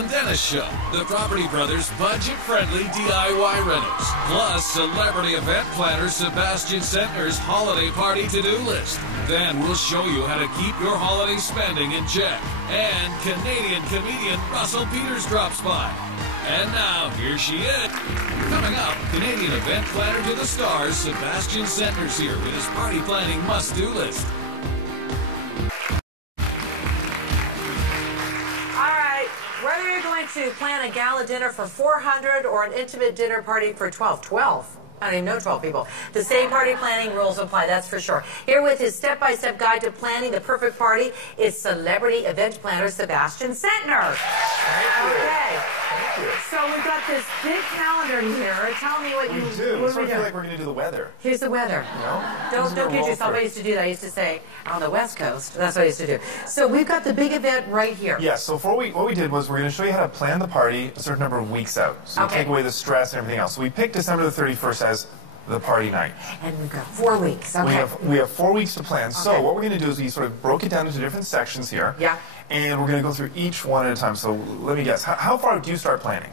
Marilyn Denis Show, the Property Brothers budget-friendly DIY rentals, plus celebrity event planner Sebastien Centner's holiday party to-do list. Then we'll show you how to keep your holiday spending in check. And Canadian comedian Russell Peters drops by. And now, here she is. Coming up, Canadian event planner to the stars, Sebastien Centner's here with his party planning must-do list. Whether you're going to plan a gala dinner for 400 or an intimate dinner party for 12, I don't even know 12 people. The same party planning rules apply, that's for sure. Here with his step-by-step guide to planning the perfect party is celebrity event planner Sebastien Centner. Thank you. Okay. Thank you. So we've got this big calendar here. Tell me what you do. What I feel like we're going to do the weather. Here's the weather. No? Don't kid yourself. I used to do that. I used to say on the West Coast. That's what I used to do. So we've got the big event right here. Yes. So what we did was we're going to show you how to plan the party a certain number of weeks out. So okay. Take away the stress and everything else. So we picked December the 31st as the party night. And we've got 4 weeks. Okay. We have 4 weeks to plan. Okay. So what we're going to do is we sort of broke it down into different sections here. Yeah. And we're going to go through each one at a time. So let me guess. How far do you start planning?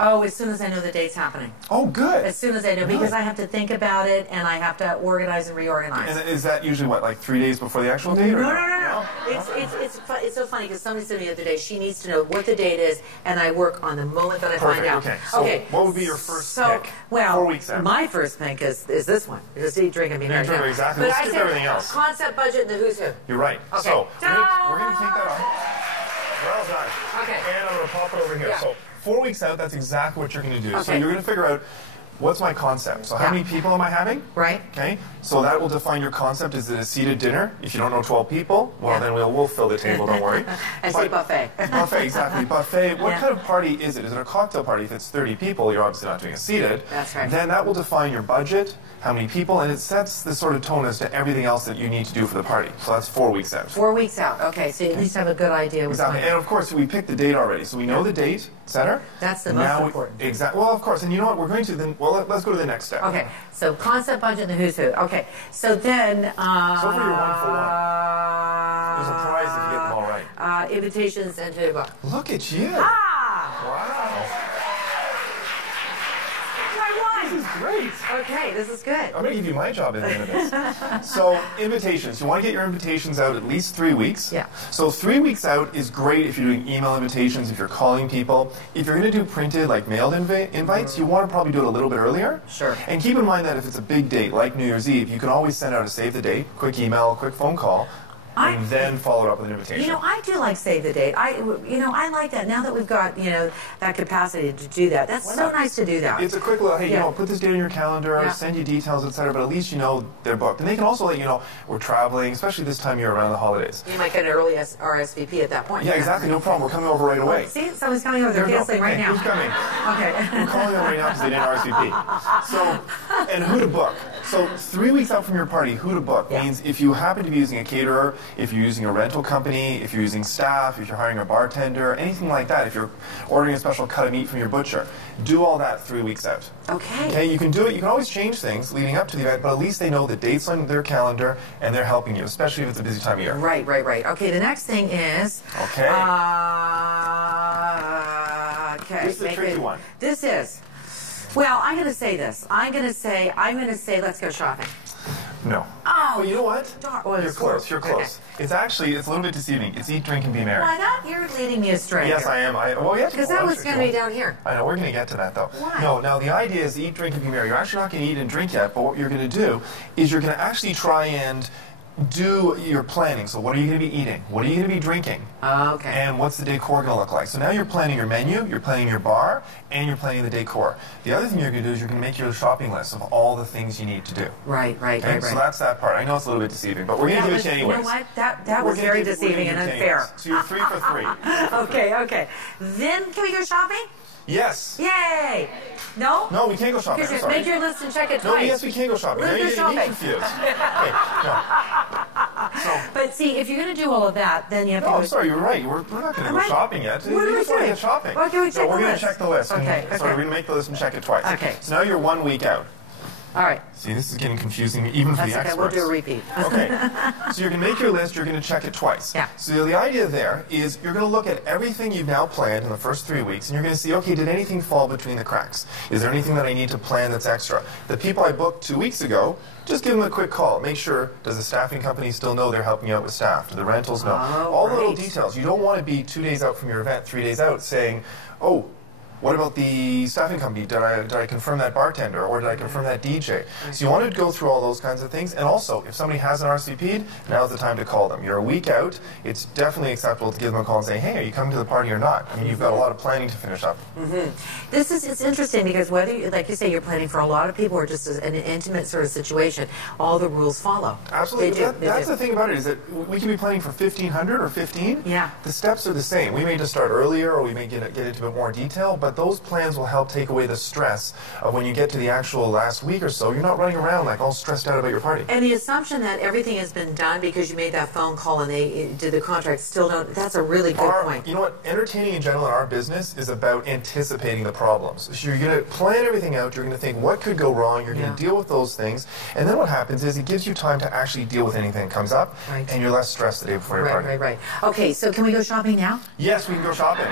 Oh, as soon as I know the date's happening. Oh, good. As soon as I know, because I have to think about it and I have to organize and reorganize. And is that usually, what, like 3 days before the actual date? No. It's so funny because somebody said to me the other day, she needs to know what the date is, and I work on the moment that I find out. Okay. So what would be your first pick? Well, 4 weeks out. My first pick is this one. Just eat, drink, and be merry. Exactly. But Let's I skip said everything else. Concept, budget, and the who's who. You're right. Okay. So we're going to take that off. Well done. Okay. And I'm going to pop it over here. Yeah. So 4 weeks out, that's exactly what you're going to do. Okay. So you're going to figure out, what's my concept? So how many people am I having? Right. Okay. So that will define your concept. Is it a seated dinner? If you don't know 12 people, well, then we'll fill the table, don't worry. I say buffet. Buffet, exactly. Buffet. What kind of party is it? Is it a cocktail party? If it's 30 people, you're obviously not doing a seated. That's right. Then that will define your budget, how many people, and it sets the sort of tone as to everything else that you need to do for the party. So that's 4 weeks out. 4 weeks out. Okay, so you at least have a good idea. Exactly. And of course, we picked the date already. So we know the date, center. That's the most important. Exactly. Well, of course. And you know what? We're going to then, well, let's go to the next step. Okay, so concept, budget, and the who's who. Okay, so then... So for your 1 for 1, there's a prize if you get them all right. Invitations and who. Look at you. Ah! Wow. I won! This is great. Okay, this is good. I'm going to give you my job at the end of this. So, invitations. You want to get your invitations out at least 3 weeks. Yeah. So 3 weeks out is great if you're doing email invitations, if you're calling people. If you're going to do printed, like mailed invites, you want to probably do it a little bit earlier. Sure. And keep in mind that if it's a big date, like New Year's Eve, you can always send out a save the date, quick email, quick phone call, and then follow it up with an invitation. You know, I do like save the date. I like that. Now that we've got, that capacity to do that. That's so nice to do that. It's a quick little, hey, put this date on your calendar, send you details, etc. But at least you know they're booked. And they can also let you know we're traveling, especially this time of year around the holidays. You might get an early RSVP at that point. Yeah, exactly. No problem. We're coming over right away. See, someone's coming over. They're canceling right now. Who's coming? Okay. We're calling them right now because they didn't RSVP. So, and who to book. So 3 weeks out from your party, who to book means if you happen to be using a caterer, if you're using a rental company, if you're using staff, if you're hiring a bartender, anything like that, if you're ordering a special cut of meat from your butcher, do all that 3 weeks out. Okay. Okay, you can do it. You can always change things leading up to the event, but at least they know the dates on their calendar and they're helping you, especially if it's a busy time of year. Right. Okay, the next thing is... Okay. Okay. This is a tricky one. This is... Well, I'm going to say this. I'm going to say, let's go shopping. No. Oh. But you know what? You're close. You're close. Okay. It's a little bit deceiving. It's eat, drink, and be merry. Why not? You're leading me astray. Yes, I am. Because that was going to be down here. I know. We're going to get to that, though. Why? No, now the idea is eat, drink, and be merry. You're actually not going to eat and drink yet, but what you're going to do is you're going to actually try and do your planning. So what are you going to be eating? What are you going to be drinking? Okay. And what's the decor going to look like? So now you're planning your menu, you're planning your bar, and you're planning the decor. The other thing you're going to do is you're going to make your shopping list of all the things you need to do. Right. So that's that part. I know it's a little bit deceiving, but we're going to give it to you anyways. You know what? That was very deceiving and unfair. So you're 3 for 3. Okay. Then can we go shopping? Yes. Yay! No? No, we can't go shopping. Because make your list and check it twice. No, yes, we can go shopping. Now you're getting confused. Okay, no. But see, if you're going to do all of that, then you have to go... Oh, sorry, you're right. We're not going to go shopping yet. What are we just want to doing? get shopping. Okay, we check the list. We're going to check the list. Okay. Sorry, we're going to make the list and check it twice. Okay. So now you're 1 week out. All right. See, this is getting confusing even for the experts. We'll do a repeat. Okay. So you're going to make your list. You're going to check it twice. Yeah. So the idea there is you're going to look at everything you've now planned in the first 3 weeks, and you're going to see, okay, did anything fall between the cracks? Is there anything that I need to plan that's extra? The people I booked 2 weeks ago, just give them a quick call. Make sure, does the staffing company still know they're helping you out with staff? Do the rentals know? All the little details. You don't want to be 2 days out from your event, 3 days out, saying, oh, what about the staffing company? Did I confirm that bartender, or did I confirm that DJ? So you want to go through all those kinds of things. And also, if somebody has an RSVP'd, now's the time to call them. You're a week out. It's definitely acceptable to give them a call and say, hey, are you coming to the party or not? I mean, you've got a lot of planning to finish up. It's interesting because whether, like you say, you're planning for a lot of people or just an intimate sort of situation, all the rules follow. Absolutely. That's the thing about it, is that we can be planning for 1,500 or 15. Yeah. The steps are the same. We may just start earlier, or we may get into a bit more detail, but those plans will help take away the stress of when you get to the actual last week or so. You're not running around like all stressed out about your party. And the assumption that everything has been done because you made that phone call and they did the contract still don't, that's a really good point. You know what? Entertaining in general in our business is about anticipating the problems. So you're going to plan everything out. You're going to think what could go wrong. You're going to deal with those things. And then what happens is it gives you time to actually deal with anything that comes up. Right. And you're less stressed the day before your party. Right. Okay, so can we go shopping now? Yes, we can go shopping.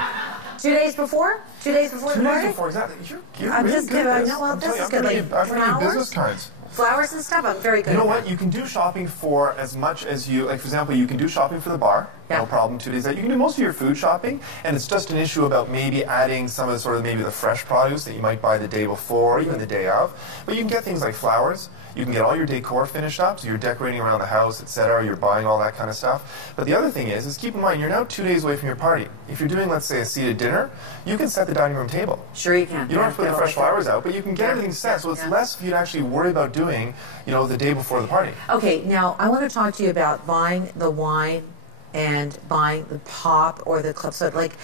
2 days before? 2 days before the party? 2 days before, exactly. You're I'm really just good giving, at this. no, well, this is good. I'm Like going to need business flowers? cards. Flowers and stuff? I'm very good You know at what? You can do shopping for as much as you, like for example, you can do shopping for the bar. Yeah. No problem, 2 days out. You can do most of your food shopping, and it's just an issue about maybe adding some of the sort of maybe the fresh produce that you might buy the day before, or even the day of. But you can get things like flowers. You can get all your decor finished up, so you're decorating around the house, etc. You're buying all that kind of stuff. But the other thing is keep in mind, you're now 2 days away from your party. If you're doing, let's say, a seated dinner, you can set the dining room table. Sure you can. You don't have to put the fresh flowers out, but you can get everything set, so it's less for you to actually worry about doing, the day before the party. Okay, now I want to talk to you about buying the wine and buying the pop or the club soda. Like,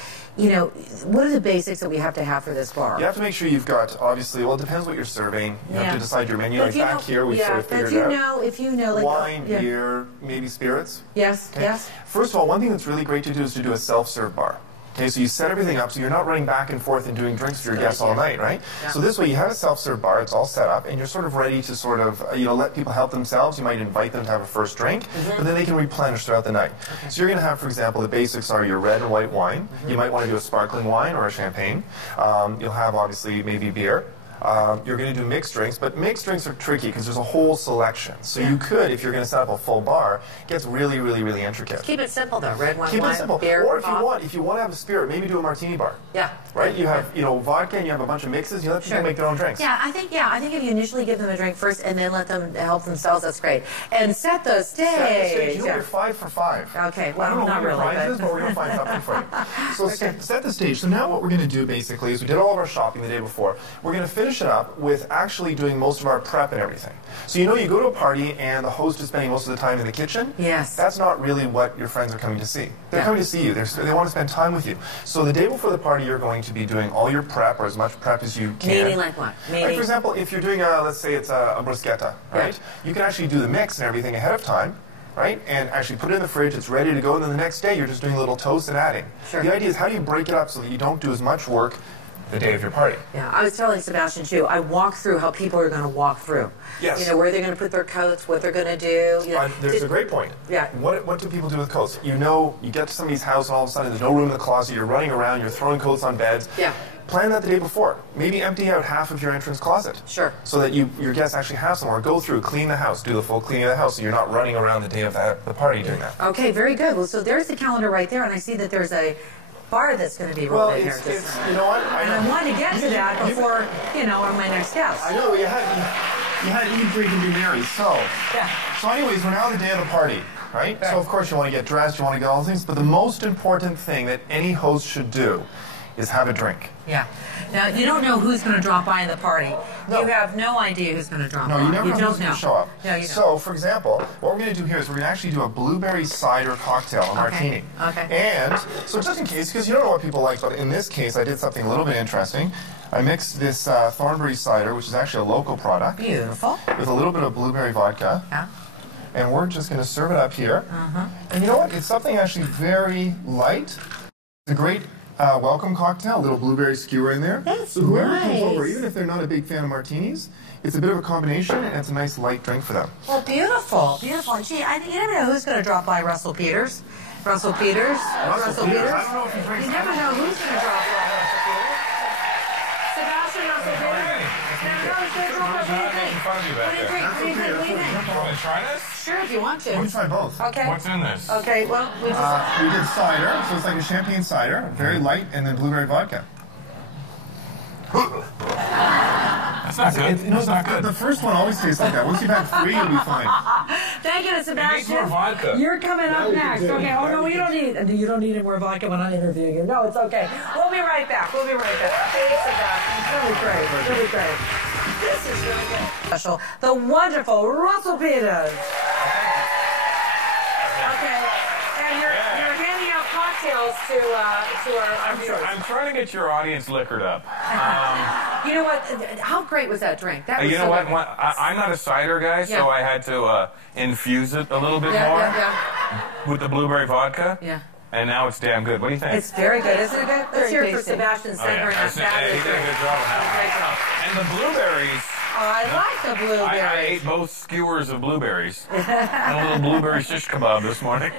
what are the basics that we have to have for this bar? You have to make sure you've got, obviously, well, it depends what you're serving. You have to decide your menu. Like back here, we sort of figured it out. If you know, like wine, beer, maybe spirits. Yes, Okay? yes. First of all, one thing that's really great to do is to do a self-serve bar. Okay, so you set everything up so you're not running back and forth and doing drinks for your guests all night, right? Yeah. So this way you have a self-serve bar, it's all set up, and you're sort of ready to sort of, let people help themselves. You might invite them to have a first drink, but then they can replenish throughout the night. Okay. So you're going to have, for example, the basics are your red and white wine. You might want to do a sparkling wine or a champagne. You'll have, obviously, maybe beer. You're going to do mixed drinks, but mixed drinks are tricky because there's a whole selection. So you could, if you're going to set up a full bar, it gets really, really, really intricate. Keep it simple though. Red wine, Keep it simple. beer, or if you want to have a spirit, maybe do a martini bar. Yeah. Right? You have, vodka and you have a bunch of mixes. You let people make their own drinks. Yeah, I think if you initially give them a drink first and then let them help themselves, that's great. And set the stage. Set the stage. You're 5 for 5. Okay. Well, I don't know not what your really, prize is, but we're going to find something for you. So set the stage. So now what we're going to do basically is we did all of our shopping the day before. We're going to finish it up with actually doing most of our prep and everything. So you go to a party and the host is spending most of the time in the kitchen. Yes. That's not really what your friends are coming to see. They're coming to see you. They want to spend time with you. So the day before the party, you're going to be doing all your prep, or as much prep as you can. Meaning like what? Like for example, if you're doing let's say it's a bruschetta, right? You can actually do the mix and everything ahead of time. Right? And actually put it in the fridge, it's ready to go, and then the next day you're just doing a little toast and adding. Sure. The idea is how do you break it up so that you don't do as much work the day of your party. Yeah, I was telling Sebastien too, I walk through how people are going to walk through. Yes. Where they're going to put their coats, what they're going to do. There's a great point. Yeah. What do people do with coats? You get to somebody's house and all of a sudden there's no room in the closet, you're running around, you're throwing coats on beds. Yeah. Plan that the day before. Maybe empty out half of your entrance closet. Sure. So that your guests actually have somewhere. Go through, clean the house, do the full cleaning of the house so you're not running around the day of the party doing that. Okay, very good. Well, so there's the calendar right there, and I see that there's a bar that's going to be rolled in here. You know what? I wanted to get to that before, on my next guest. I know, you had eat, drink, and be merry. So anyways, we're now the day of the party, right? So of course you want to get dressed, you want to get all these things, but the most important thing that any host should do is have a drink. Yeah. Now, you don't know who's going to drop by in the party. No. You have no idea who's going to drop by. No, you never know who's going to show up. No, you don't. So, for example, what we're going to do here is we're going to actually do a blueberry cider cocktail, a martini. Okay. And, so just in case, because you don't know what people like, but in this case, I did something a little bit interesting. I mixed this Thornbury cider, which is actually a local product. Beautiful. With a little bit of blueberry vodka. Yeah. And we're just going to serve it up here. And you know what? It's something actually very light. It's a great welcome cocktail, a little blueberry skewer in there. That's so whoever nice. comes over, even if they're not a big fan of martinis, it's a bit of a combination, and it's a nice light drink for them. Well, beautiful, beautiful. And gee, you never know who's going to drop by Russell Peters. Russell Peters. Russell Peters. I don't know if he drinks. You never know who's going to drop by Russell Peters. Sebastian Russell Peters. What do you think? What do you think? What do you think? You want to try this? Sure, if you want to. Let me try both. Okay. What's in this? Okay, well, we just... We did cider, so it's like a champagne cider, very light, and then blueberry vodka. That's not good. That's not good. The first one always tastes like that. Once you've had 3, you'll be fine. Thank you, Sebastian. You need more vodka. You're coming up next. Okay. Oh no, you don't need any more vodka when I'm interviewing you. No, it's okay. We'll be right back. We'll be right back. Thanks, Sebastian. Really great. Really great. This is really good. Special. The wonderful Russell Peters. Okay. And you're handing out cocktails to our viewers. I'm trying to get your audience liquored up. You know what? How great was that drink? That was You know so what? good. I'm not a cider guy, Yeah. so I had to infuse it a little bit more with the blueberry vodka. Yeah. And now it's damn good. What do you think? It's very good, isn't it good? Let's hear it for Sebastian Centner. He did a good job on that. And the blueberries. Oh, I like the blueberries. I ate both skewers of blueberries and a little blueberry shish kebab this morning.